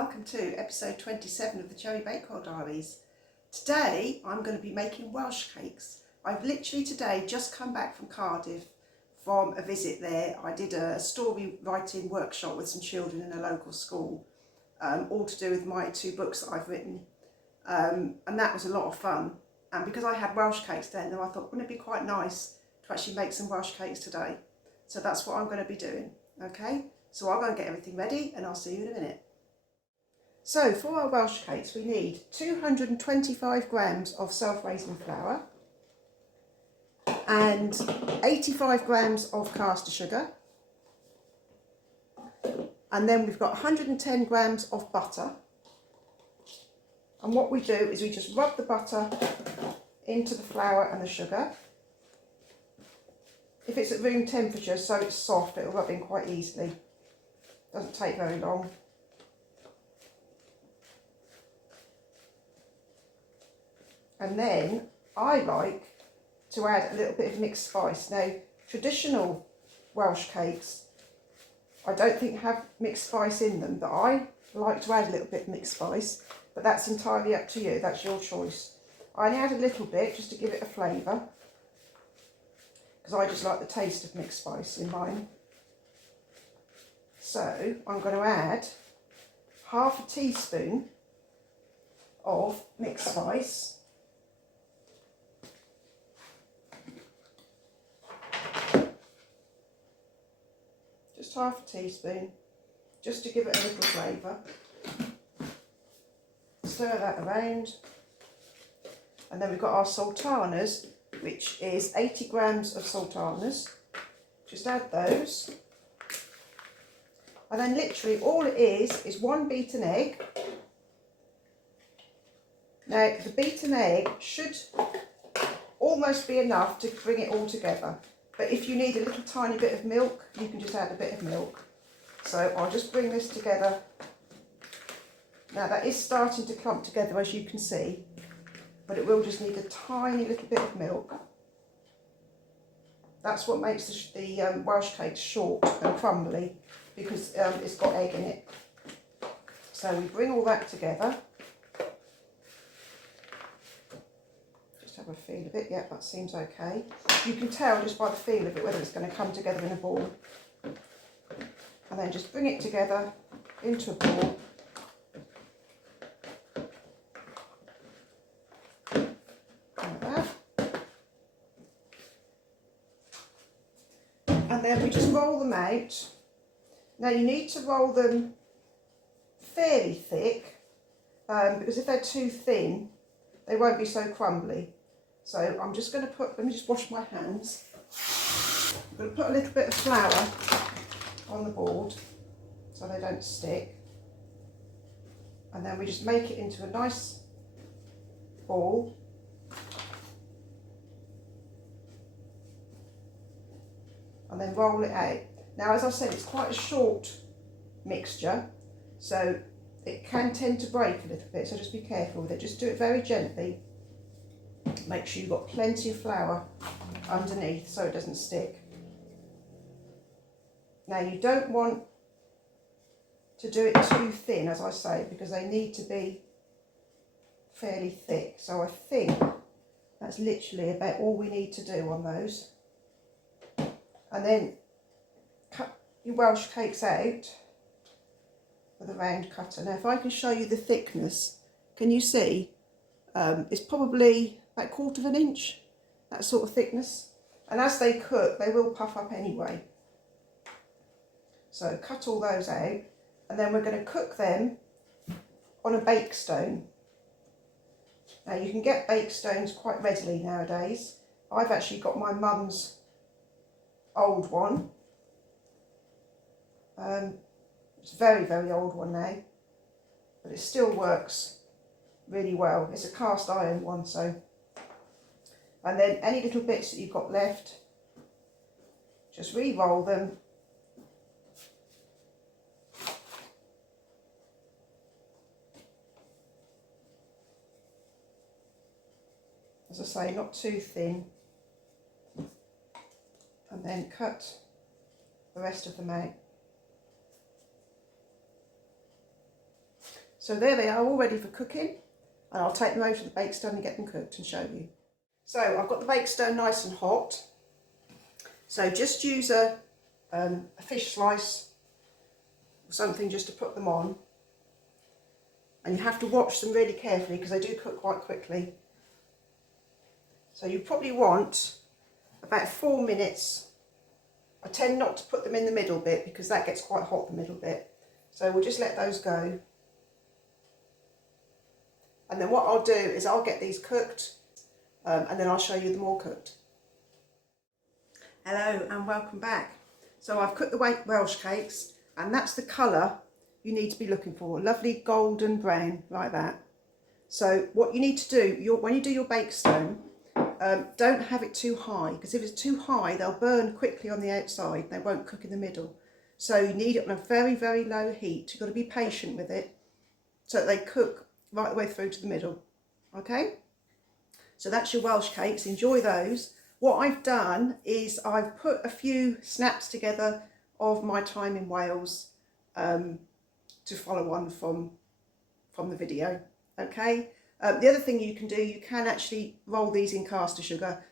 welcome to episode 27 of the Bakewell Diaries. Today I'm going to be making Welsh cakes. I've literally today just come back from Cardiff from a visit there. I did a story writing workshop with some children in a local school, all to do with my 2 books that I've written, and that was a lot of fun. And because I had Welsh cakes then, I thought wouldn't it be quite nice to actually make some Welsh cakes today. So that's what I'm going to be doing. Okay, so I'll go and get everything ready and I'll see you in a minute. So for our Welsh cakes we need 225 grams of self-raising flour and 85 grams of caster sugar, and then we've got 110 grams of butter. And what we do is we just rub the butter into the flour and the sugar. If it's at room temperature, so it's soft, it'll rub in quite easily. Doesn't take very long. And then I like to add a little bit of mixed spice. Now, traditional Welsh cakes, I don't think have mixed spice in them, but I like to add a little bit of mixed spice, but that's entirely up to you, that's your choice. I only add a little bit just to give it a flavour, because I just like the taste of mixed spice in mine. So I'm going to add half a teaspoon of mixed spice. Just half a teaspoon, just to give it a little flavour. Stir that around. And then we've got our sultanas, which is 80 grams of sultanas. Just add those. And then literally all it is 1 beaten egg. Now the beaten egg should almost be enough to bring it all together. But if you need a little tiny bit of milk, you can just add a bit of milk. So I'll just bring this together. Now that is starting to clump together, as you can see, but it will just need a tiny little bit of milk. That's what makes the Welsh cake short and crumbly, because it's got egg in it. So we bring all that together. Just have a feel of it. Yeah, that seems okay. You can tell just by the feel of it whether it's going to come together in a ball. And then just bring it together into a ball. Like that. And then we just roll them out. Now you need to roll them fairly thick, because if they're too thin, they won't be so crumbly. So I'm just going to let me just wash my hands. I'm going to put a little bit of flour on the board so they don't stick. And then we just make it into a nice ball. And then roll it out. Now, as I said, it's quite a short mixture, so it can tend to break a little bit, so just be careful with it. Just do it very gently. Make sure you've got plenty of flour underneath so it doesn't stick. Now, you don't want to do it too thin, as I say, because they need to be fairly thick. So I think that's literally about all we need to do on those. And then cut your Welsh cakes out with a round cutter. Now if I can show you the thickness, can you see? It's probably about 1/4 inch, that sort of thickness. And as they cook, they will puff up anyway. So cut all those out, and then we're going to cook them on a bake stone. Now you can get bake stones quite readily nowadays. I've actually got my mum's old one. It's a very, very old one now, but it still works really well. It's a cast iron one, so. And then any little bits that you've got left, just re-roll them. As I say, not too thin. And then cut the rest of them out. So there they are, all ready for cooking, and I'll take them over to the bake stone and get them cooked and show you. So I've got the bake stone nice and hot. So just use a fish slice or something just to put them on. And you have to watch them really carefully because they do cook quite quickly. So you probably want about 4 minutes. I tend not to put them in the middle bit because that gets quite hot, the middle bit. So we'll just let those go. And then what I'll do is I'll get these cooked and then I'll show you them all cooked. Hello and welcome back. So I've cooked the Welsh cakes, and that's the colour you need to be looking for. Lovely golden brown like that. So what you need to do, when you do your bake stone, don't have it too high, because if it's too high they'll burn quickly on the outside, they won't cook in the middle. So you need it on a very, very low heat. You've got to be patient with it so that they cook right the way through to the middle. Okay, so that's your Welsh cakes, enjoy those. What I've done is I've put a few snaps together of my time in Wales to follow on from the video. Okay, the other thing you can do, you can actually roll these in caster sugar.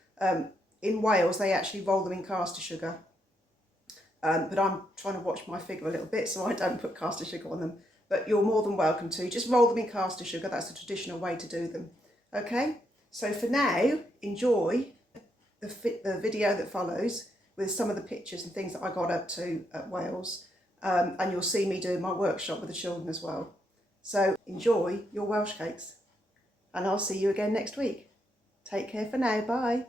In Wales they actually roll them in caster sugar, but I'm trying to watch my figure a little bit so I don't put caster sugar on them, but you're more than welcome to. Just roll them in caster sugar, that's the traditional way to do them. Okay, so for now, enjoy the video that follows with some of the pictures and things that I got up to at Wales, and you'll see me doing my workshop with the children as well. So enjoy your Welsh cakes, and I'll see you again next week. Take care for now, bye.